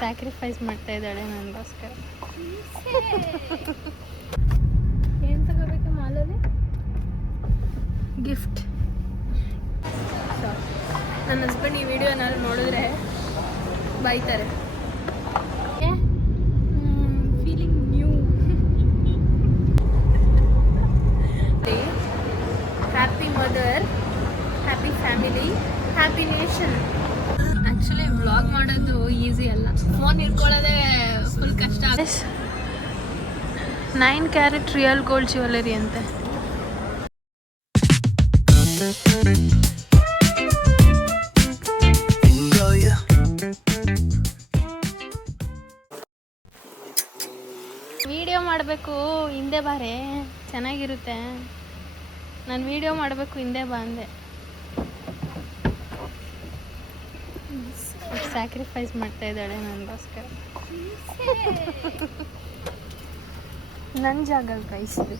Sacrifice ಮಾಡ್ತಾ ಇದ್ದಾಳೆ ನನಗೋಸ್ಕರ. ಏನು ತಗೋಬೇಕು ಮಾಲಲ್ಲಿ? ಗಿಫ್ಟ್. ನನ್ನ ಹಸ್ಬೆಂಡ್ ಈ ವಿಡಿಯೋನಲ್ಲಿ ನೋಡಿದ್ರೆ ಬೈತಾರೆ. Feeling new. Happy mother, happy family, happy nation. Actually vlog ಮಾಡೋದು ಈಸಿ ಅಲ್ಲ, ಫೋನ್ ಇಟ್ಕೊಳ್ಳೋದೇ ಫುಲ್ ಕಷ್ಟ. 9 ಕ್ಯಾರೆಟ್ ರಿಯಲ್ ಗೋಲ್ಡ್ ಜ್ಯುವೆಲರಿ ಅಂತೆ. ವಿಡಿಯೋ ಮಾಡಬೇಕು ಹಿಂದೆ ಬಾರೆ, ಚೆನ್ನಾಗಿರುತ್ತೆ. ನಾನು ವಿಡಿಯೋ ಮಾಡಬೇಕು ಹಿಂದೆ ಬಾ ಅಂದೆ. ಸ್ಯಾಕ್ರಿಫೈಸ್ ಮಾಡ್ತಾ ಇದ್ದಾಳೆ ನನಗೋಸ್ಕರ. ನನ್ನ ಜಾಗ ಕಾಯಿಸಿದೆ.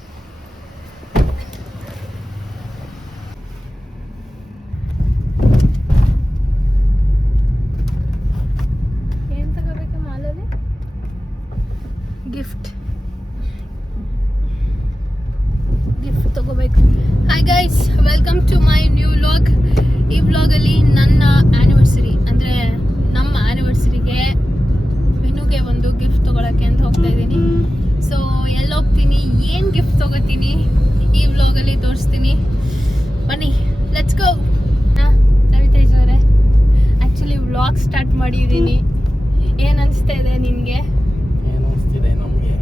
ಏನು ತಗೋಬೇಕು ಮಾಲಲ್ಲಿ? ಗಿಫ್ಟ್ ತಗೋಬೇಕು. Hi guys, welcome to my new vlog. ಈ ವ್ಲಾಗಲ್ಲಿ ನನ್ನ ಆ್ಯನಿವರ್ಸರಿ ಅಂದರೆ ನಮ್ಮ ಆ್ಯನಿವರ್ಸರಿಗೆ ಮೆನುಗೆ ಒಂದು ಗಿಫ್ಟ್ ತೊಗೊಳಕ್ಕೆ ಅಂತ ಹೋಗ್ತಾ ಇದ್ದೀನಿ. ಸೊ ಎಲ್ಲಿ ಹೋಗ್ತೀನಿ, ಏನು ಗಿಫ್ಟ್ ತೊಗೋತೀನಿ ಈ ವ್ಲಾಗಲ್ಲಿ ತೋರಿಸ್ತೀನಿ. ಬನ್ನಿ, ಲೆಟ್ಸ್ ಗೋ. ರವಿತೇಜ್ ಅವರೇ, ಆ್ಯಕ್ಚುಲಿ ವ್ಲಾಗ್ ಸ್ಟಾರ್ಟ್ ಮಾಡಿದ್ದೀನಿ. ಏನು ಅನಿಸ್ತಾ ಇದೆ ನಿನಗೆ? ಏನು ಅನಿಸ್ತಿದೆ? ನಮಗೆ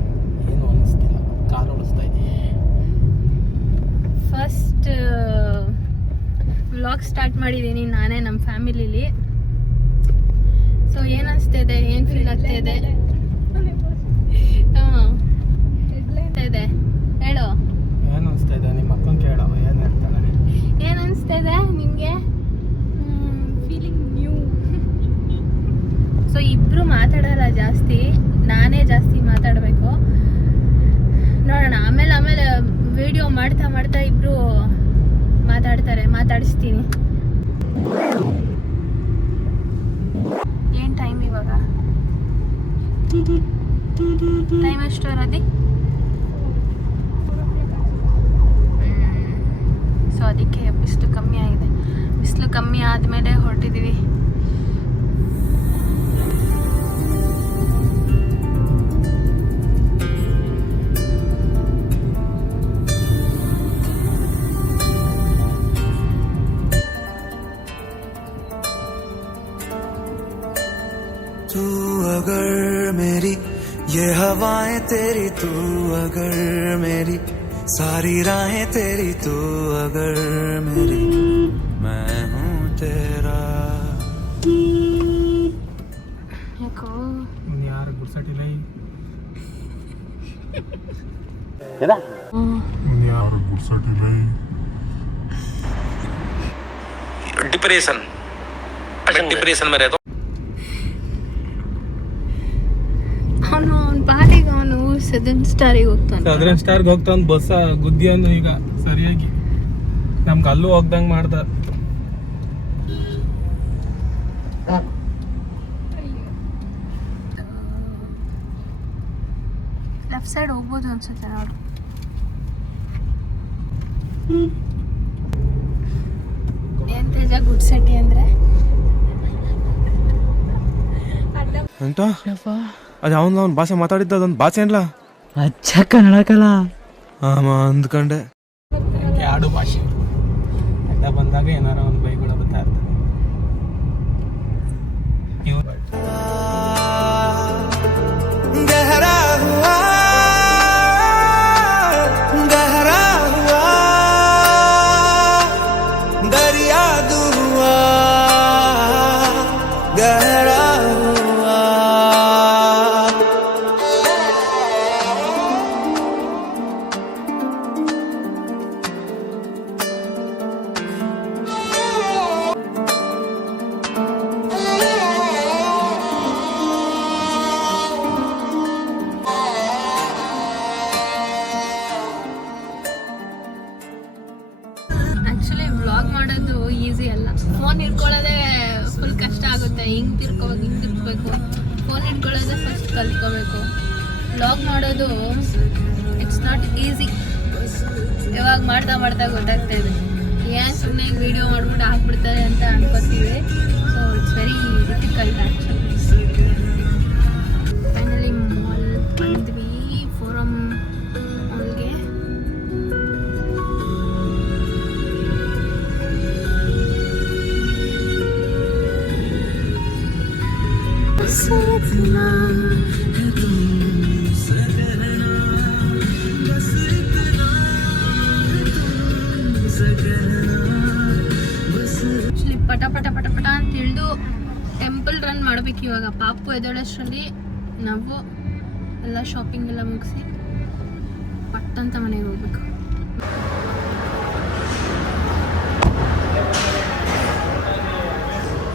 ಏನು ಅನಿಸ್ತಿಲ್ಲ, ಕಾರ್ ಓಡಿಸ್ತಾ ಇದ್ದೀವಿ. ಫಸ್ಟ್ ವ್ಲಾಗ್ ಸ್ಟಾರ್ಟ್ ಮಾಡಿದ್ದೀನಿ ನಾನೇ ನಮ್ಮ ಫ್ಯಾಮಿಲಿಲಿ. ಸೊ ಏನು ಅನಿಸ್ತಾ ಇದೆ, ಏನು ಫೀಲ್ ಆಗ್ತಾ ಇದೆ? ಇದೆ ಹೇಳು. ಏನು ಅನಿಸ್ತಾ ಇದೆ? ನಿಮ್ಮ ಅಕ್ಕನ ಕೇಳೋ, ಏನು ಹೇಳ್ತಾಳೆ? ಏನು ಅನಿಸ್ತಾ ಇದೆ ನಿಮಗೆ? Feeling new. ಸೊ ಇಬ್ಬರು ಮಾತಾಡಲ್ಲ ಜಾಸ್ತಿ, ನಾನೇ ಜಾಸ್ತಿ ಮಾತಾಡಬೇಕು. ನೋಡೋಣ, ಆಮೇಲೆ ವಿಡಿಯೋ ಮಾಡ್ತಾ ಇಬ್ರು ಮಾತಾಡಿಸ್ತೀನಿ. ಏನು ಟೈಮ್ ಇವಾಗ? ಟೈಮ್ ಎಷ್ಟು ಇರೋದಿ? ಸೊ ಅದಕ್ಕೆ ಬಿಸಿಲು ಕಮ್ಮಿ ಆಗಿದೆ. ಬಿಸಿಲು ಕಮ್ಮಿ ಆದಮೇಲೆ ಹೊರಟಿದ್ದೀವಿ. तू अगर मेरी ये हवाएं तेरी, तू अगर मेरी सारी राहें तेरी, तू अगर मेरी मैं हूँ तेरा. ಯಾಕೋ ಯಾರು ಗುಡ್ಸಟ್ಟಿಲ್ಲ ಯಾರು ಗುಡ್ಸಟ್ಟಿಲ್ಲ. डिप्रेशन में रहता हूँ. ಅವನ ಪಾಟಿಗೆ ಅವನು ಸದರ್ನ್ ಸ್ಟಾರಿಗೆ ಹೋಗ್ತಾನೆ. ಸದರ್ನ್ ಸ್ಟಾರ್ಗೆ ಹೋಗ್ತಾನ, ಬಸ್ ಗುದ್ದಿ ಅಂದು ಈಗ ಸರಿಯಾಗಿ ನಮ್ಗೆ ಅಲ್ಲೂ ಹೋಗ್ದಂಗೆ ಮಾಡ್ದ. ಲೆಫ್ಟ್ ಸೈಡ್ ಹೋಗ್ಬೋದು ಅನ್ಸುತ್ತೆ ನೋಡು. ಏನ್ ತೇಜ ಗುಡ್ಸಟ್ಟಿ ಅಂದ್ರೆ ಅಂತ ಅದು ಅವನ ಭಾಷೆ ಮಾತಾಡಿದ್ದ, ಅದೊಂದು ಭಾಷೆ ಅಲ್ಲ, ಅಚ್ಚ ಕನ್ನಡಕಲ್ಲ ಅಂದ್ಕೊಂಡೆ. ಎರಡು ಭಾಷೆ ಅಡ್ಡ ಬಂದಾಗ ಏನಾರ ಒಂದು ಬೈಗಳು ಬರ್ತಾ ಇರ್ತದೆ. गहरा हुआ दरिया दुआ गहरा हुआ. ಆ್ಯಕ್ಚುಲಿ ವ್ಲಾಗ್ ಮಾಡೋದು ಈಸಿ ಅಲ್ಲ, ಫೋನ್ ಇಟ್ಕೊಳ್ಳೋದೇ ಫುಲ್ ಕಷ್ಟ ಆಗುತ್ತೆ. ಹಿಂಗೆ ತಿರ್ಕೋಬೇಕು, ಹಿಂದಿರ್ಬೇಕು. ಫೋನ್ ಇಟ್ಕೊಳ್ಳೋದೇ ಫಸ್ಟ್ ಕಲ್ತ್ಕೋಬೇಕು. ವ್ಲಾಗ್ ಮಾಡೋದು ಇಟ್ಸ್ ನಾಟ್ ಈಸಿ. ಯಾವಾಗ ಮಾಡ್ತಾ ಗೊತ್ತಾಗ್ತಾ ಇದೆ. ಏನು ಸುಮ್ಮನೆ ವಿಡಿಯೋ ಮಾಡ್ಬಿಟ್ಟು ಹಾಕ್ಬಿಡ್ತಾರೆ ಅಂತ ಅನ್ಕೋತೀವಿ. So it's very difficult actually. Finally mall ಬಂದ್ವಿ, ಫೋರಮ್ ಮಾಲ್ಗೆ. ಪಟ ಪಟ ಪಟ ಪಟ ಅಂತ ತಿಳಿದು ಟೆಂಪಲ್ ರನ್ ಮಾಡ್ಬೇಕು ಇವಾಗ. ಪಾಪು ಎದ್ದೇಳೋಷ್ಟರಲ್ಲಿ ನಾವು ಎಲ್ಲ ಶಾಪಿಂಗ್ ಎಲ್ಲ ಮುಗಿಸಿ ಪಟ್ಟಂತ ಮನೆಗೆ ಹೋಗ್ಬೇಕು.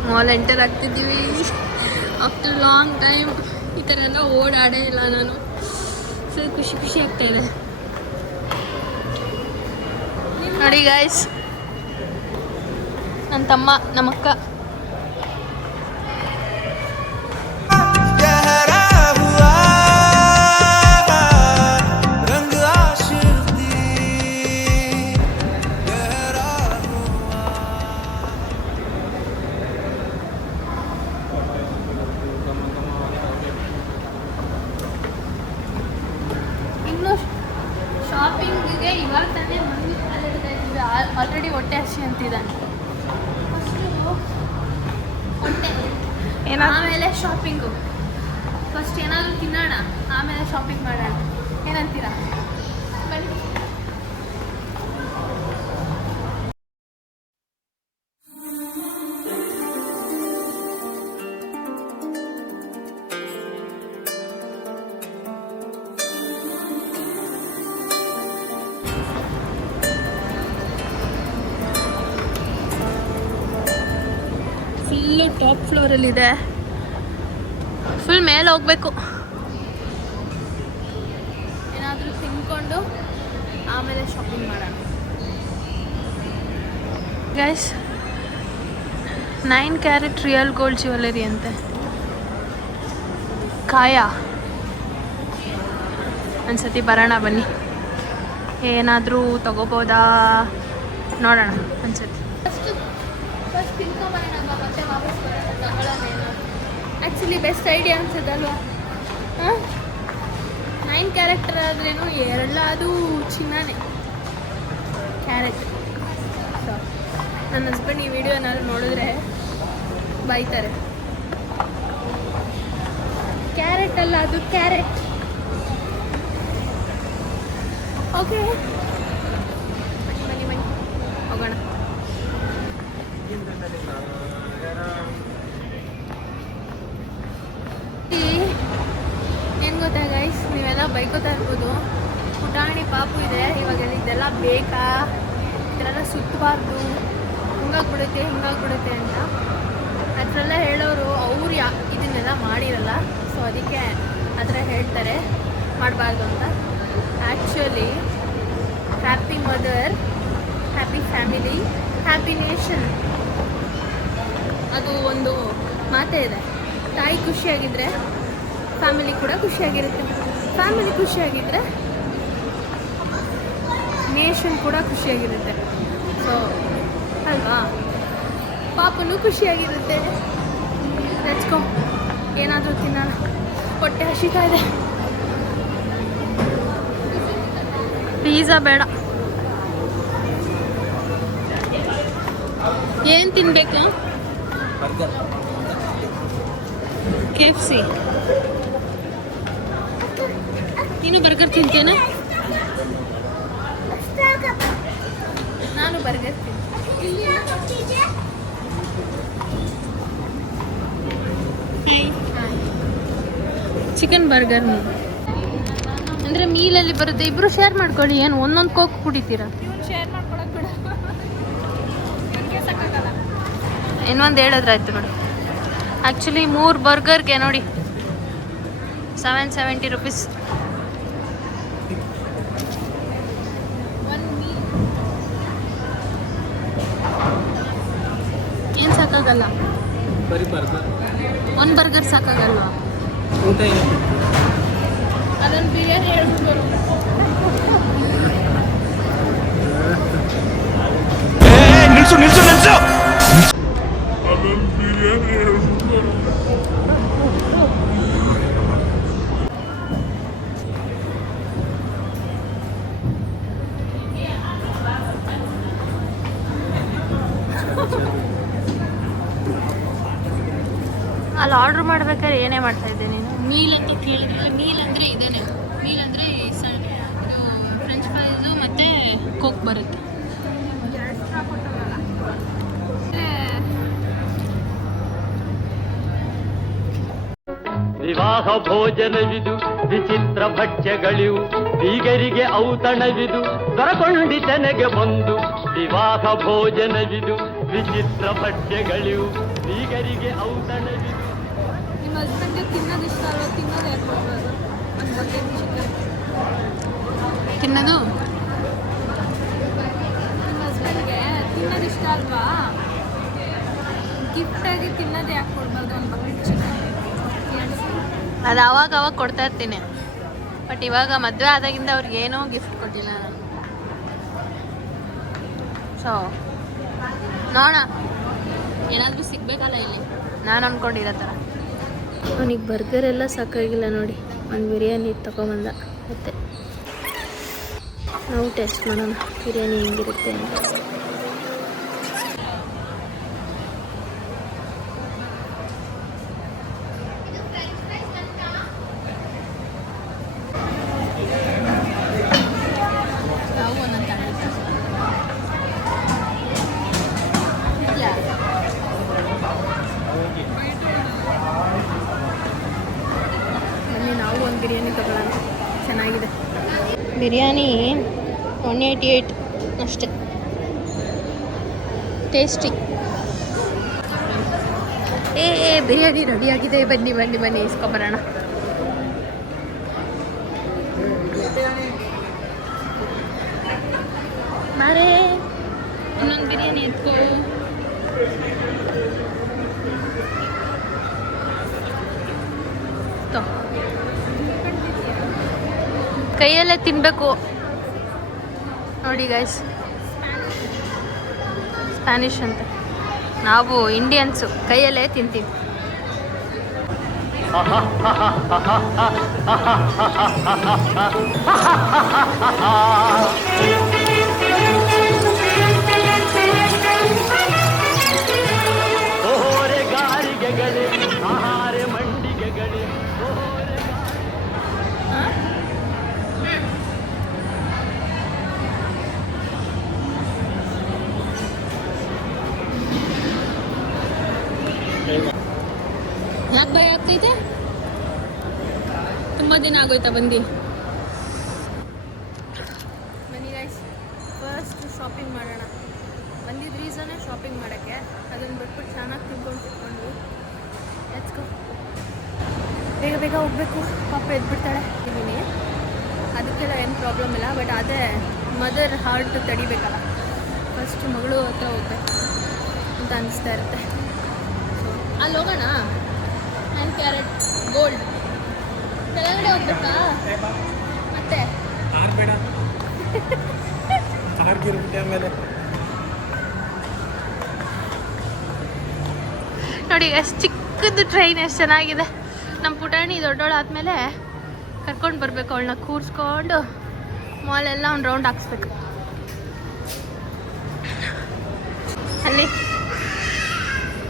ಮಾಲ್ ಎಂಟರ್ ಆಗ್ತಿದ್ದೀವಿ ಆಫ್ಟರ್ ಲಾಂಗ್ ಟೈಮ್. ಈ ಥರ ಎಲ್ಲ ಓಡಾಡೇ ಇಲ್ಲ ನಾನು. ಸೊ ಖುಷಿ ಆಗ್ತಾ ಇದೆ ನೋಡಿ ಗಾಯ್ಸ್. ನನ್ನ ತಮ್ಮ, ನಮ್ಮಕ್ಕ. गहरा हुआ रंग आशिकी गहरा हुआ. ಇನ್ನು ಶಾಪಿಂಗಿಗೆ ಇವಾಗ ತಾನೇ ಮಂದಿ ಆಲ್ರೆಡಿ ಹೊಟ್ಟೆ ಹಸಿ ಅಂತಿದ್ದಾನೆ. ಹೊಟ್ಟೆ ಆಮೇಲೆ ಶಾಪಿಂಗು. ಫಸ್ಟ್ ಏನಾದರೂ ತಿನ್ನೋಣ, ಆಮೇಲೆ ಶಾಪಿಂಗ್ ಮಾಡೋಣ. ಏನಂತೀರಾ? ಬನ್ನಿ. Full top ಫ್ಲೋರಲ್ಲಿದೆ. ಫುಲ್ ಮೇಲೆ ಹೋಗ್ಬೇಕು. ಏನಾದರೂ ತಿನ್ಕೊಂಡು ಆಮೇಲೆ ಶಾಪಿಂಗ್ ಮಾಡೋಣ. Guys 9 carrot real gold jewellery ಅಂತೆ. ಕಾಯಾ ಒಂದ್ಸತಿ ಬರೋಣ ಬನ್ನಿ. ಏನಾದರೂ ತಗೋಬೋದಾ ನೋಡೋಣ ಒಂದ್ಸತಿ. ಫಸ್ಟ್ ತಿನ್ಕೊಂಬರೋಣ, ಮತ್ತೆ ವಾಪಸ್ ಬರೋಣ, ತಗೊಳ್ಳೋಣ. ಆ್ಯಕ್ಚುಲಿ ಬೆಸ್ಟ್ ಐಡಿಯಾ ಅನ್ಸೋದಲ್ವಾ? 9 ಕ್ಯಾರೆಕ್ಟರ್ ಆದ್ರೇನು ಎಲ್ಲದು ಚಿನ್ನನೇ ಕ್ಯಾರೆಟ್. ಸೊ ನನ್ನ ಹಸ್ಬೆಂಡ್ ಈ ವಿಡಿಯೋ ಏನಾದ್ರು ನೋಡಿದ್ರೆ ಬೈತಾರೆ. ಕ್ಯಾರೆಟ್ ಅಲ್ಲ, ಅದು ಕ್ಯಾರೆಟ್. ಓಕೆ ಬನ್ನಿ ಹೋಗೋಣ. ಏನು ಗೊತ್ತಾ ಗೈಸ್, ನೀವೆಲ್ಲ ಬೈಕೋತಾ ಇರ್ಬೋದು, ಪುಟಾಣಿ ಪಾಪು ಇದೆ, ಇವಾಗ ಇದೆಲ್ಲ ಬೇಕಾ, ಇದೆಲ್ಲ ಸುತ್ತಬಾರ್ದು, ಹಿಂಗಾಗ್ಬಿಡುತ್ತೆ ಅಂತ. ಅದರೆಲ್ಲ ಹೇಳೋರು ಅವ್ರು ಇದನ್ನೆಲ್ಲ ಮಾಡಿರಲ್ಲ. ಸೊ ಅದಕ್ಕೆ ಆ ಥರ ಹೇಳ್ತಾರೆ ಮಾಡಬಾರ್ದು ಅಂತ. Actually happy mother, happy family, happy nation, ಅದು ಒಂದು ಮಾತೇ ಇದೆ. ತಾಯಿ ಖುಷಿಯಾಗಿದ್ದರೆ ಫ್ಯಾಮಿಲಿ ಕೂಡ ಖುಷಿಯಾಗಿರುತ್ತೆ, ಫ್ಯಾಮಿಲಿ ಖುಷಿಯಾಗಿದ್ದರೆ ನೇಷನ್ ಕೂಡ ಖುಷಿಯಾಗಿರುತ್ತೆ. ಸೊ ಅಲ್ವಾ, ಪಾಪನೂ ಖುಷಿಯಾಗಿರುತ್ತೆ. ಲೆಟ್ಸ್ ಗೋ, ಏನಾದರೂ ತಿನ್ನೋಣ, ಹೊಟ್ಟೆ ಹಸಿತಾ ಇದೆ. ಪಿಜ್ಜಾ ಬೇಡ, ಏನು ತಿನ್ಬೇಕು? KFC. ನೀನು ಬರ್ಗರ್ ತಿಂತೇನ? ನಾನು ಬರ್ಗರ್ ತಿಂತೀನಿ. ಚಿಕನ್ ಬರ್ಗರ್ ಅಂದರೆ ಮೀಲಲ್ಲಿ ಬರುತ್ತೆ. ಇಬ್ಬರು ಶೇರ್ ಮಾಡ್ಕೊಳ್ಳಿ. ಏನು ಒಂದೊಂದು ಕೋಕ್ ಕುಡಿತೀರಾ? ಶೇರ್ ಮಾಡ್ಕೊಳಕ್ಕೆ ಬಿಡ, ಇನ್ನೊಂದು ಹೇಳಿದ್ರಾಯ್ತು ಬಿಡು. ಆ್ಯಕ್ಚುಲಿ 3 ಬರ್ಗರ್ಗೆ ನೋಡಿ 770 rupees. ಏನು ಸಾಕಾಗಲ್ಲ. ಬರೀ ಬರ್ಗರ್ ಒಂದು ಬರ್ಗರ್ ಸಾಕಾಗಲ್ವಾ? ಊಟ ಏನು? ಅದೊಂದು ಬಿರಿಯಾನಿ ಹೇಳ್ಬಿಟ್ಟು ನಿಲ್ಸು ನಿಲ್ಸು ನಿಲ್ಸು ಅಲ್ಲಿ ಆರ್ಡ್ರ್ ಮಾಡ್ಬೇಕಾದ್ರೆ ಏನೇ ಮಾಡ್ತಾ ಇದ್ದೆ ನೀನು? ಮೀಲ್ ಅಂತ ಕೇಳಿದ್ರೆ ಮೀಲ್ ಅಂದರೆ ಇದೇನೆ. ಮೀಲ್ ಅಂದರೆ ಇದು ಫ್ರೆಂಚ್ ಫ್ರೈಸು ಮತ್ತು ಕೋಕ್ ಬರುತ್ತೆ. ವಿವಾಹ ಭೋಜನವಿದು ವಿಚಿತ್ರ ಭಕ್ಷ್ಯಗಳಿವು ಬೀಗರಿಗೆ ಔತಣವಿದು ದೊರಕೊಂಡಿತನೆಗೆ ಬಂದು ವಿವಾಹ ಭೋಜನವಿದು ವಿಚಿತ್ರ ಭಕ್ಷ್ಯಗಳಿವು ಬೀಗರಿಗೆ ಔತಣವಿದು. ನಿಮ್ಮ ಹಸ್ಬೆಂಡ್ಗೆ ತಿನ್ನೋದು ಇಷ್ಟ ಅಲ್ವಾ? ತಿನ್ನೋದು ಯಾಕೆ ಮಾಡ್ಬೋದು? ಒಂದು ಬಕೆಟ್ ಚಿಕನ್ ತಿನ್ನೋದು ನಿಮ್ಮ ಹಸ್ಬೆಂಡ್ಗೆ ತಿನ್ನೋದು ಇಷ್ಟ ಅಲ್ವಾ? ಗಿಫ್ಟಾಗಿ ತಿನ್ನೋದು ಯಾಕೆ ಕೊಡ್ಬಾರ್ದು? ಒಂದು ಬಕೆಟ್ ಚಿಕನ್. ಅದು ಅವಾಗ ಕೊಡ್ತಾ ಇರ್ತೀನಿ, ಬಟ್ ಇವಾಗ ಮದುವೆ ಆದಾಗಿಂದ ಅವ್ರಿಗೆ ಏನೂ ಗಿಫ್ಟ್ ಕೊಟ್ಟಿಲ್ಲ ನಾನು. ಸೊ ನೋಡೋಣ, ಏನಾದರೂ ಸಿಗಬೇಕಲ್ಲ ಇಲ್ಲಿ ನಾನು ಅಂದ್ಕೊಂಡಿರೋ ಥರ. ಅವನಿಗೆ ಬರ್ಗರ್ ಎಲ್ಲ ಸಾಕಾಗಿಲ್ಲ ನೋಡಿ, ಒಂದು ಬಿರಿಯಾನಿ ತೊಗೊಂಬಂದ. ಮತ್ತೆ ನಾವು ಟೆಸ್ಟ್ ಮಾಡೋಣ ಬಿರಿಯಾನಿ ಹೆಂಗಿರುತ್ತೆ ಅಂತ. ನಾವು ಒಂದು ಬಿರಿಯಾನಿ ತಗೊಳ್ಳೋಣ, ಚೆನ್ನಾಗಿದೆ ಬಿರಿಯಾನಿ. 188 ಅಷ್ಟೇ, ಟೇಸ್ಟಿ. ಬಿರಿಯಾನಿ ರೆಡಿಯಾಗಿದೆ, ಬನ್ನಿ ಬನ್ನಿ ಬನ್ನಿ ಇಸ್ಕೊಬರೋಣ. ಮಾರೇ ಇನ್ನೊಂದು ಬಿರಿಯಾನಿ ಎತ್ಕೋ. ಕೈಯಲ್ಲೇ ತಿನ್ನಬೇಕು ನೋಡಿ ಗೈಸ್. ಸ್ಪ್ಯಾನಿಷ್ ಅಂತ, ನಾವು ಇಂಡಿಯನ್ಸು ಕೈಯಲ್ಲೇ ತಿಂತೀವಿ. ಓರೆ ಗಾರಿಗೆಗಳೇ ಆಹಾರ ಮಂಡಿಗೆಗಳೇ ಯಾಕೆ ಭಯ ಆಗ್ತೈತೆ? ತುಂಬ ದಿನ ಆಗೋಯ್ತಾ ಬಂದು? ಬನ್ನಿ ಗೈಸ್, ಫಸ್ಟ್ ಶಾಪಿಂಗ್ ಮಾಡೋಣ. ಬಂದಿದ್ದ ರೀಸನ್ನೇ ಶಾಪಿಂಗ್ ಮಾಡೋಕ್ಕೆ. ಅದನ್ನು ಬಿಟ್ಬಿಟ್ಟು ಚೆನ್ನಾಗಿ ತಿನ್ಕೊಂಡು ತಿನ್ಕೊಂಡು ಲೆಟ್ಸ್ ಗೋ. ಬೇಗ ಬೇಗ ಹೋಗಬೇಕು, ಪಾಪ ಎದ್ಬಿಡ್ತಾಳೆ. ಇದ್ದೀನಿ, ಅದಕ್ಕೆಲ್ಲ ಏನು ಪ್ರಾಬ್ಲಮ್ ಇಲ್ಲ, ಬಟ್ ಅದೇ ಮದರ್ ಹಾರ್ಟ್ ತಡಿಬೇಕಲ್ಲ. ಫಸ್ಟ್ ಮಗಳು ಹತ್ರ ಹೋಗ್ಬೇಕು ಅಂತ ಅನಿಸ್ತಾ ಇರುತ್ತೆ. ಸೊ ಅಲ್ಲಿ ಹೋಗೋಣ. 9 ಕ್ಯಾರೆಟ್ ಗೋಲ್ಡ್ ಕೆಳಗಡೆ ಹೋಗ್ಬೇಕಾ? ಮತ್ತೆ ನೋಡಿ ಎಷ್ಟು ಚಿಕ್ಕದು ಟ್ರೈನ್, ಎಷ್ಟು ಚೆನ್ನಾಗಿದೆ. ನಮ್ಮ ಪುಟಾಣಿ ದೊಡ್ಡೋಳು ಆದಮೇಲೆ ಕರ್ಕೊಂಡು ಬರಬೇಕು, ಅವಳನ್ನ ಕೂರಿಸ್ಕೊಂಡು ಮಾಲೆಲ್ಲ ಒಂದು ರೌಂಡ್ ಹಾಕ್ಸ್ಬೇಕು. ಅಲ್ಲಿ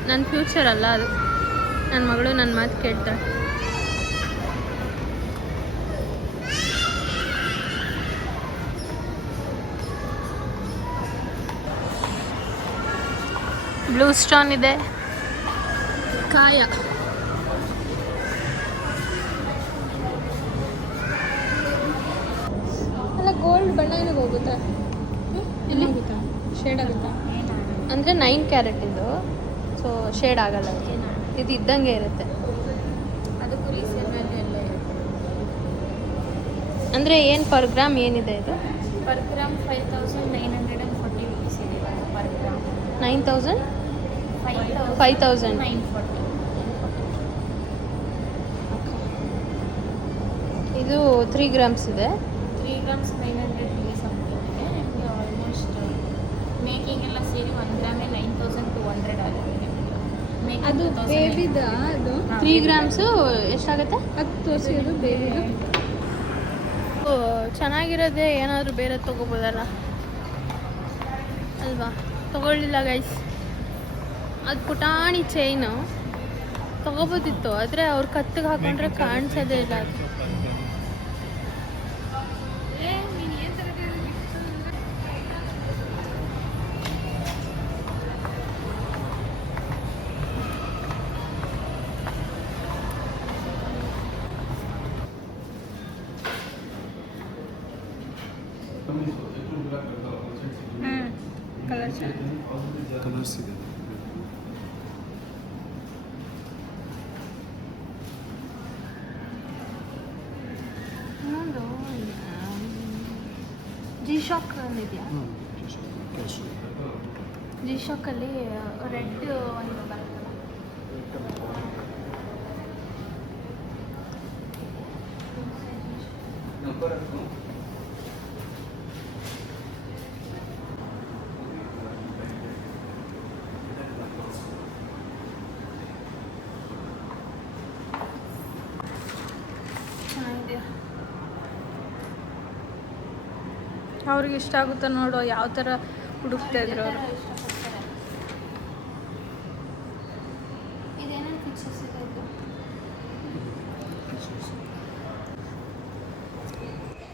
ನನ್ನ ಫ್ಯೂಚರ್ ಅಲ್ಲ ಅದು, ನನ್ನ ಮಗಳು ನನ್ನ ಮಾತು ಕೇಳ್ತಾಳೆ. ಬ್ಲೂ ಸ್ಟೋನ್ ಇದೆ, ಕಾಯ. ಅಲ್ಲ ಗೋಲ್ಡ್ ಬಣ್ಣ ಏನಾಗ ಹೋಗುತ್ತಾ? ಎಲ್ಲಿ ಹೋಗುತ್ತಾ? ಶೇಡ್ ಆಗುತ್ತಾ? ಅಂದರೆ 9 ಕ್ಯಾರೆಟ್ ಇದು, ಸೊ ಶೇಡ್ ಆಗಲ್ಲ. ಇದು ಇದ್ದಂಗೆ ಇರುತ್ತೆ. ಅದಕ್ಕೂ ರೀಸೇಲ್ ವ್ಯಾಲ್ಯೂ ಎಲ್ಲ ಇರುತ್ತೆ. ಅಂದರೆ ಏನು ಪರ್ ಗ್ರಾಮ್ ಏನಿದೆ ಇದು? ಪರ್ ಗ್ರಾಮ್ 5,940 ರುಪೀಸ್ ಇದೆ ಪರ್ ಗ್ರಾಮ್. 9,000 5,940. ಇದು 3 ಗ್ರಾಮ್ಸ್ ಇದೆ. 3 ಗ್ರಾಮ್ಸ್ 900 ರುಪೀಸ್ ಸಮಥಿಂಗ್ ಇದೆ. ನಿಮಗೆ ಆಲ್ಮೋಸ್ಟ್ ಮೇಕಿಂಗ್ ಎಲ್ಲ ಸೇರಿ 1 ಗ್ರಾಮೇ 9200 ಆಗಿದೆ. ಅದು ಬೇಬಿದ ಅದು 3 ಗ್ರಾಮ್ಸು ಎಷ್ಟಾಗುತ್ತೆ? ಅದು ತೋರಿಸಿ, ಅದು ಬೇಬಿದು. ಚೆನ್ನಾಗಿರೋದೇ ಏನಾದರೂ ಬೇರೆ ತೊಗೋಬೋದಲ್ಲ ಅಲ್ವಾ? ತೊಗೊಳ್ಳಿಲ್ಲ ಗೈಸ್. ಅದು ಪುಟಾಣಿ ಚೈನು ತೊಗೋಬೋದಿತ್ತು, ಆದರೆ ಅವ್ರು ಕತ್ತಿಗೆ ಹಾಕೊಂಡ್ರೆ ಕಾಣಿಸೋದೇ ಇಲ್ಲ ಅದು. ಕಲರ್ಸ್ ಇದೆ. ಜಿ ಶಾಕ್ ಇದೆಯಾ? ಜಿ ಶಾಕಲ್ಲಿ ರೆಡ್ ಒಂದು ಬರುತ್ತಲ್ಲ. ಅವ್ರಿಗೆ ಇಷ್ಟ ಆಗುತ್ತಾ ನೋಡು, ಯಾವ ಥರ ಹುಡುಕ್ತಾ ಇದ್ರು ಅವರು. ಇದೇನೇನು ಫೀಚರ್ಸ್ ಇದೆ ಇದು?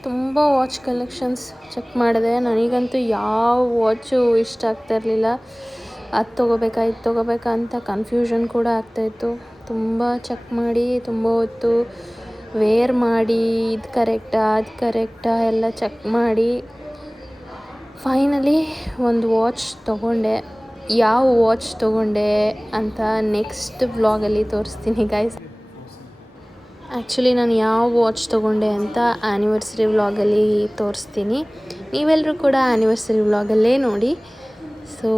ತುಂಬ ವಾಚ್ ಕಲೆಕ್ಷನ್ಸ್ ಚೆಕ್ ಮಾಡಿದೆ. ನನಗಂತೂ ಯಾವ ವಾಚು ಇಷ್ಟ ಆಗ್ತಾ ಇರಲಿಲ್ಲ. ಅದು ತೊಗೋಬೇಕಾ ಇದು ತೊಗೋಬೇಕಾ ಅಂತ ಕನ್ಫ್ಯೂಷನ್ ಕೂಡ ಆಗ್ತಾಯಿತ್ತು. ತುಂಬ ಚೆಕ್ ಮಾಡಿ, ತುಂಬ ಹೊತ್ತು ವೇರ್ ಮಾಡಿ, ಇದು ಕರೆಕ್ಟಾ ಅದು ಕರೆಕ್ಟಾ ಎಲ್ಲ ಚೆಕ್ ಮಾಡಿ ಫೈನಲಿ ಒಂದು ವಾಚ್ ತೊಗೊಂಡೆ. ಯಾವ ವಾಚ್ ತೊಗೊಂಡೆ ಅಂತ ನೆಕ್ಸ್ಟ್ ವ್ಲಾಗಲ್ಲಿ ತೋರಿಸ್ತೀನಿ ಗೈಸ್. ಆ್ಯಕ್ಚುಲಿ ನಾನು ಯಾವ ವಾಚ್ ತೊಗೊಂಡೆ ಅಂತ ಆ್ಯನಿವರ್ಸರಿ ವ್ಲಾಗಲ್ಲಿ ತೋರಿಸ್ತೀನಿ. ನೀವೆಲ್ಲರೂ ಕೂಡ ಆ್ಯನಿವರ್ಸರಿ ವ್ಲಾಗಲ್ಲೇ ನೋಡಿ. ಸೊ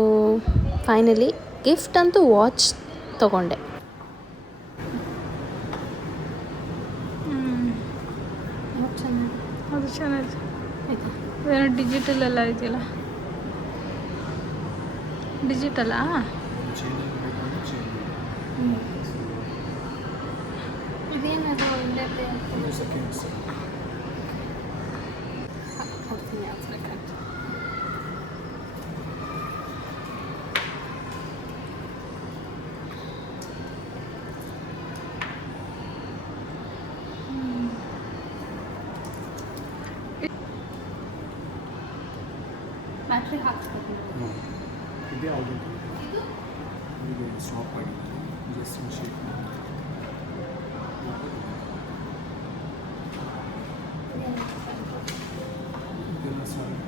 ಫೈನಲಿ ಗಿಫ್ಟ್ ಅಂತೂ ವಾಚ್ ತೊಗೊಂಡೆ. ಅದು ಚೆನ್ನಾಗಿದೆ. ಏನೋ ಡಿಜಿಟಲ್ ಎಲ್ಲ ಇದೆಯಲ್ಲ, ಡಿಜಿಟಲ್ಲಾ? ಇದೇನದು ಇಲ್ಲದೆ ಬ್ಯಾಟ್ರಿ ಹಾಕ್ಸ್ಬೇಕು. ಇದೆ ಯಾವುದು ಇದು ಸ್ಟಾಪ್ ಆಗಿದೆ. ಜಸ್ಟ್ ಶೇಕ್ ಇದೆಲ್ಲ ಸ್ವಲ್ಪ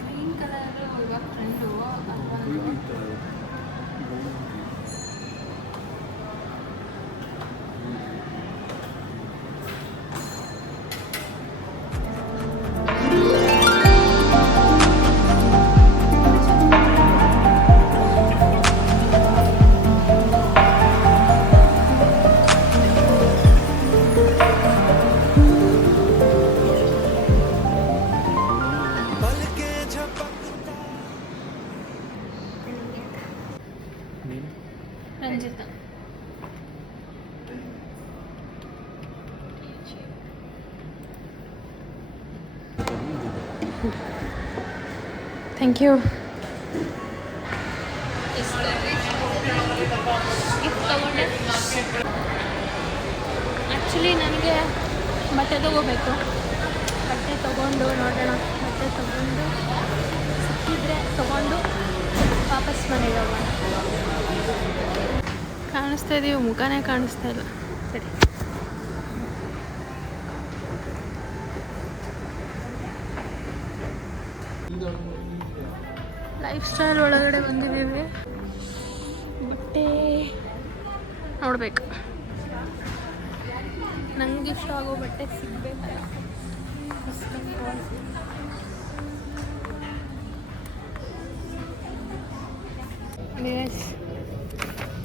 ಗ್ರೀನ್ ಕಲರ್ ಇವಾಗ trend. Ranjitha thank you. Gift ತಗೊಂಡೆ. ಆ್ಯಕ್ಚುಲಿ ನನಗೆ ಬಟ್ಟೆ ತೊಗೋಬೇಕು. ಬಟ್ಟೆ ತೊಗೊಂಡು ನೋಡೋಣ. ಬಟ್ಟೆ ತೊಗೊಂಡು ಸಿಕ್ಕಿದ್ರೆ ತೊಗೊಂಡು ವಾಪಸ್ ಮನೆಗೆ ಹೋಗೋಣ. ಕಾಣಿಸ್ತಾ ಇದೀವಿ, ಮುಖನೇ ಕಾಣಿಸ್ತಾ ಇಲ್ಲ. ಸರಿ, ಲೈಫ್ ಸ್ಟೈಲ್ ಒಳಗಡೆ ಬಂದಿದ್ದೀವಿ. ಬಟ್ಟೆ ನೋಡ್ಬೇಕು. ನಂಗೆ ಇಷ್ಟ ಆಗೋ ಬಟ್ಟೆ ಸಿಗಬೇಕಲ್ಲ. ಫಸ್ಟ್ ಆಫ್ ಆಲ್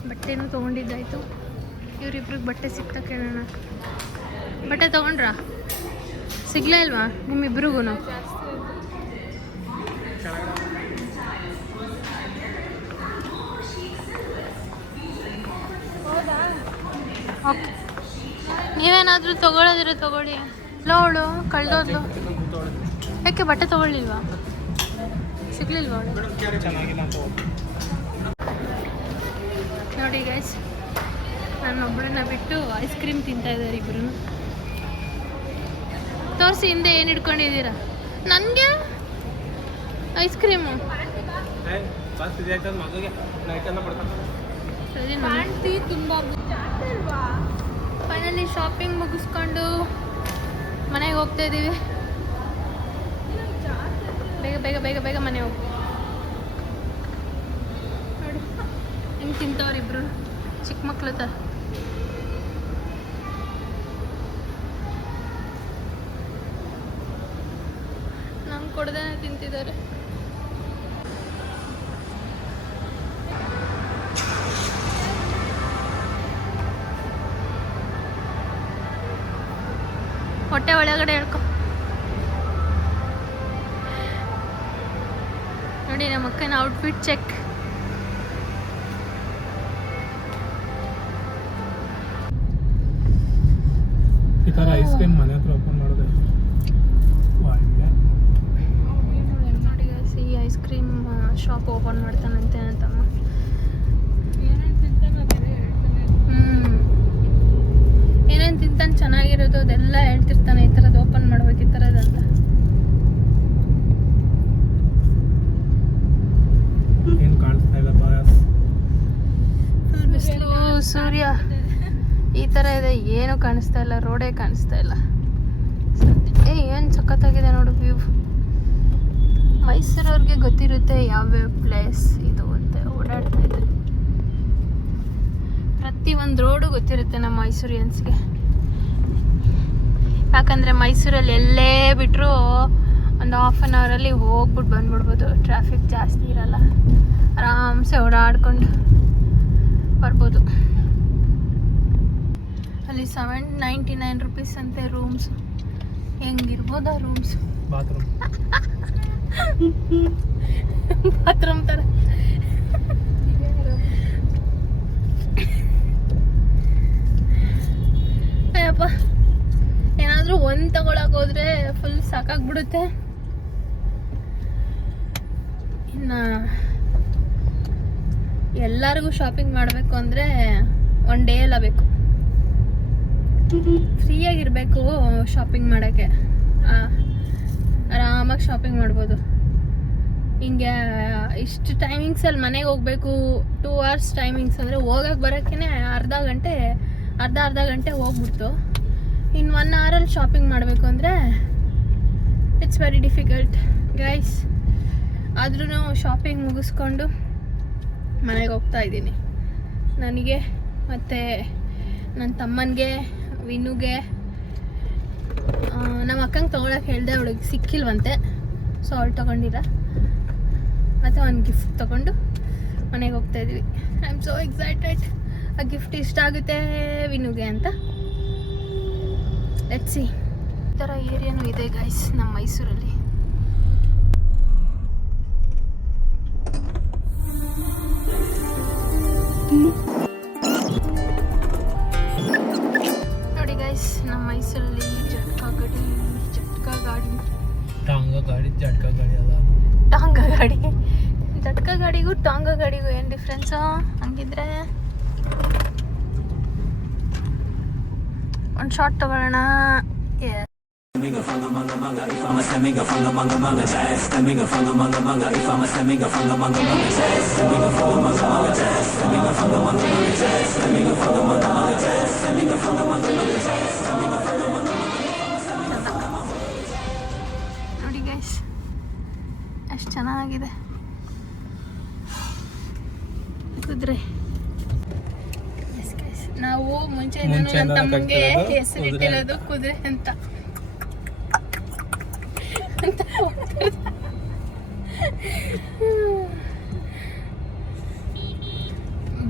ಬಟ್ಟೆನೂ ತೊಗೊಂಡಿದ್ದಾಯಿತು. ಇವ್ರಿಬ್ರಿಗೆ ಬಟ್ಟೆ ಸಿಕ್ತಾ ಕೇಳೋಣ. ಬಟ್ಟೆ ತೊಗೊಂಡ್ರಾ? ಸಿಗ್ಲೇ ಇಲ್ವಾ ನಿಮ್ಮಿಬ್ರಿಗೂ? ಓಕೆ, ನೀವೇನಾದರೂ ತೊಗೊಳೋದಿದ್ರೆ ತೊಗೊಳ್ಳಿ. ಅವಳು ಕಳೆದೋದ್ಲು. ಯಾಕೆ ಬಟ್ಟೆ ತೊಗೊಳ್ಳಿಲ್ವಾ? ಸಿಗ್ಲಿಲ್ವಾ ಅವಳು? ನೋಡಿ ಗೈಸ್, ನನ್ನೊಬ್ಬಳನ್ನ ಬಿಟ್ಟು ಐಸ್ ಕ್ರೀಮ್ ತಿಂತಾ ಇದ್ದಾರೆ ಇಬ್ರು. ತೋರಿಸಿ ಹಿಂದೆ ಏನು ಹಿಡ್ಕೊಂಡಿದ್ದೀರಾ? ನನಗೆ ಐಸ್ ಕ್ರೀಮು ಫೈನಲಿ ಶಾಪಿಂಗ್ ಮುಗಿಸ್ಕೊಂಡು ಮನೆಗೆ ಹೋಗ್ತಾ ಇದ್ದೀವಿ. ಬೇಗ ಬೇಗ ಬೇಗ ಬೇಗ ಮನೆ ಹೋಗಿ. ನೋಡಿ ಹೆಂಗೆ ತಿಂತವ್ರಿಬ್ರು ಚಿಕ್ಕ ಮಕ್ಳು ಥರ. ನಂಗೆ ಕೊಡ್ದೇನೆ ತಿಂತಿದ್ದಾರೆ. ಹೊಟ್ಟೆ ಒಳಗಡೆ ಹೇಳ್ಕೊ. ನೋಡಿ ನಮ್ಮ ಅಕ್ಕನ ಔಟ್ಫಿಟ್ ಚೆಕ್. ಈ ಥರ ಐಸ್ ಕ್ರೀಮ್ ಮನೆ ಹತ್ರ ಓಪನ್ ಮಾಡೋದು. ನೋಡಿ guys, ಈ ಐಸ್ ಕ್ರೀಮ್ ಶಾಪ್ ಓಪನ್ ಮಾಡ್ತಾನಂತೆ ಅಂತಮ್ಮ. ಏನೇನು ತಿಂತಾನೆ ಚೆನ್ನಾಗಿರೋದು ಅದೆಲ್ಲ ಹೇಳ್ತಿರ್ತಾನೆ. ಈ ಥರದ್ದು ಓಪನ್ ಮಾಡ್ಬೇಕು, ಈ ಥರದಂತ. ಏನು ಕಾಣಿಸ್ತಾ ಇಲ್ಲ ಫುಲ್ ಬಿಸಿಲು, ಸೂರ್ಯ ಈ ಥರ ಇದೆ, ಏನೂ ಕಾಣಿಸ್ತಾ ಇಲ್ಲ, ರೋಡೇ ಕಾಣಿಸ್ತಾ ಇಲ್ಲ. ಏನು ಸಖತ್ತಾಗಿದೆ ನೋಡು ವ್ಯೂ. ಮೈಸೂರವ್ರಿಗೆ ಗೊತ್ತಿರುತ್ತೆ ಯಾವ್ಯಾವ ಪ್ಲೇಸ್ ಇದು ಅಂತ. ಓಡಾಡ್ತಾ ಇದ್ದಾರೆ, ಪ್ರತಿಯೊಂದು ರೋಡು ಗೊತ್ತಿರುತ್ತೆ ನಮ್ಮ ಮೈಸೂರಿಯನ್ಸ್ಗೆ. ಯಾಕಂದರೆ ಮೈಸೂರಲ್ಲಿ ಎಲ್ಲೇ ಬಿಟ್ಟರು ಒಂದು ಹಾಫ್ ಆನ್ ಅವರಲ್ಲಿ ಹೋಗ್ಬಿಟ್ಟು ಬಂದ್ಬಿಡ್ಬೋದು. ಟ್ರಾಫಿಕ್ ಜಾಸ್ತಿ ಇರಲ್ಲ, ಆರಾಮ್ಸೆ ಓಡಾಡ್ಕೊಂಡು ಬರ್ಬೋದು. ಅಲ್ಲಿ 799 rupees ಅಂತೆ ರೂಮ್ಸ್. ಹೆಂಗಿರ್ಬೋದ ರೂಮ್ಸ್? ಬಾತ್ರೂಮ್ ಬಾತ್ರೂಮ್ ಥರ. ಅಯ್ಯಪ್ಪ, ಏನಾದರೂ ಒಂದು ತಗೊಳಕ್ಕೆ ಹೋದ್ರೆ ಫುಲ್ ಸಾಕಾಗ್ಬಿಡುತ್ತೆ. ಇನ್ನು ಎಲ್ಲರಿಗೂ ಶಾಪಿಂಗ್ ಮಾಡಬೇಕು ಅಂದರೆ ಒನ್ ಡೇ ಎಲ್ಲ ಬೇಕು. ಫ್ರೀಯಾಗಿರಬೇಕು ಶಾಪಿಂಗ್ ಮಾಡೋಕ್ಕೆ, ಆರಾಮಾಗಿ ಶಾಪಿಂಗ್ ಮಾಡ್ಬೋದು. ಹಿಂಗೆ ಇಷ್ಟು ಟೈಮಿಂಗ್ಸಲ್ಲಿ ಮನೆಗೆ ಹೋಗಬೇಕು, 2 hours ಟೈಮಿಂಗ್ಸ್ ಅಂದರೆ ಹೋಗಕ್ಕೆ ಬರೋಕ್ಕೇ ಅರ್ಧ ಗಂಟೆ ಹೋಗ್ಬಿಡ್ತು. ಇನ್ನು 1 hour ಶಾಪಿಂಗ್ ಮಾಡಬೇಕು ಅಂದರೆ ಇಟ್ಸ್ ವೆರಿ ಡಿಫಿಕಲ್ಟ್ ಗೈಸ್. ಆದ್ರೂ ಶಾಪಿಂಗ್ ಮುಗಿಸ್ಕೊಂಡು ಮನೆಗೆ ಹೋಗ್ತಾ ಇದ್ದೀನಿ. ನನಗೆ ಮತ್ತು ನನ್ನ ತಮ್ಮನಿಗೆ, ವಿನುಗೆ, ನಮ್ಮ ಅಕ್ಕಂಗೆ ತೊಗೊಳಕ್ಕೆ ಹೇಳಿದೆ, ಅವಳಿಗೆ ಸಿಕ್ಕಿಲ್ವಂತೆ, ಸೊ ಅವಳು ತೊಗೊಂಡಿಲ್ಲ. ಮತ್ತು ಒಂದು ಗಿಫ್ಟ್ ತೊಗೊಂಡು ಮನೆಗೆ ಹೋಗ್ತಾ ಇದ್ವಿ. I am so excited. ಆ ಗಿಫ್ಟ್ ಇಷ್ಟ ಆಗುತ್ತೆ ವಿನುಗೆ ಅಂತ. Let's see. ಈ ಥರ ಏರಿಯಾನೂ ಇದೆ ಗೈಸ್ ನಮ್ಮ ಮೈಸೂರಲ್ಲಿ. ನೋಡಿ ಗೈಸ್, ನಮ್ಮ ಮೈಸೂರಲ್ಲಿ ಜಟ್ಕಾ ಗಾಡಿ ಟಾಂಗ ಗಾಡಿ ಜಟ್ಕಾ ಗಾಡಿ ಅದ. ಜಟ್ಕಾ ಗಾಡಿಗೂ ಟಾಂಗ ಗಾಡಿಗೂ ಏನು ಡಿಫ್ರೆನ್ಸು? ಹಂಗಿದ್ರೆ ಒಂದು ಶಾರ್ಟ್ ತಗೊಳ್ಳೋಣ. ನೋಡಿ ಗೈಸ್, ಎಷ್ಟು ಚೆನ್ನಾಗಿದೆ ಕುದುರೆ. ನಾವು ಮುಂಚೆ ನನ್ನ ತಮ್ಮಂಗೆ ಹೆಸರಿಟ್ಟಿರೋದು ಕುದುರೆ ಅಂತ.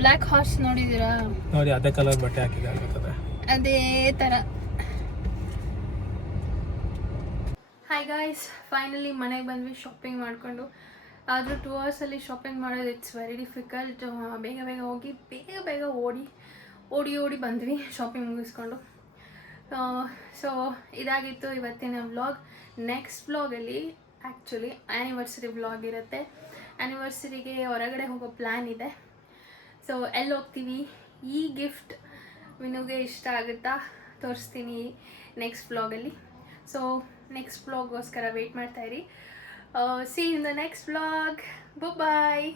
ಬ್ಲ್ಯಾಕ್ ಹಾರ್ಸ್ ನೋಡಿದ್ದೀರಾ? ನೋಡಿ ಅದೇ ಕಲರ್ ಬಟ್ಟೆ ಹಾಕಿದಾಗುತ್ತದೆ. ಅದೇ ಥರ. ಹಾಯ್ ಗಾಯ್ಸ್, ಫೈನಲಿ ಮನೆಗೆ ಬಂದ್ವಿ ಶಾಪಿಂಗ್ ಮಾಡಿಕೊಂಡು. ಆದರೂ 2 ಅವರ್ಸಲ್ಲಿ ಶಾಪಿಂಗ್ ಮಾಡೋದು ಇಟ್ಸ್ ವೆರಿ ಡಿಫಿಕಲ್ಟ್. ಬೇಗ ಬೇಗ ಹೋಗಿ ಬೇಗ ಓಡಿ ಬಂದ್ವಿ ಶಾಪಿಂಗ್ ಮುಗಿಸ್ಕೊಂಡು. ಸೊ ಇದಾಗಿತ್ತು ಇವತ್ತಿನ ವ್ಲಾಗ್. ನೆಕ್ಸ್ಟ್ ವ್ಲಾಗಲ್ಲಿ ಆ್ಯಕ್ಚುಲಿ ಆ್ಯನಿವರ್ಸರಿ ವ್ಲಾಗ್ ಇರುತ್ತೆ. ಆ್ಯನಿವರ್ಸರಿಗೆ ಹೊರಗಡೆ ಹೋಗೋ ಪ್ಲ್ಯಾನ್ ಇದೆ. ಸೊ ಎಲ್ಲಿ ಹೋಗ್ತೀವಿ, ಈ ಗಿಫ್ಟ್ ವಿನುಗೆ ಇಷ್ಟ ಆಗುತ್ತಾ ತೋರಿಸ್ತೀನಿ ನೆಕ್ಸ್ಟ್ ವ್ಲಾಗಲ್ಲಿ. ಸೊ ನೆಕ್ಸ್ಟ್ ವ್ಲಾಗೋಸ್ಕರ ವೆಯ್ಟ್ ಮಾಡ್ತಾಯಿರಿ. See you in the next vlog. Bye bye.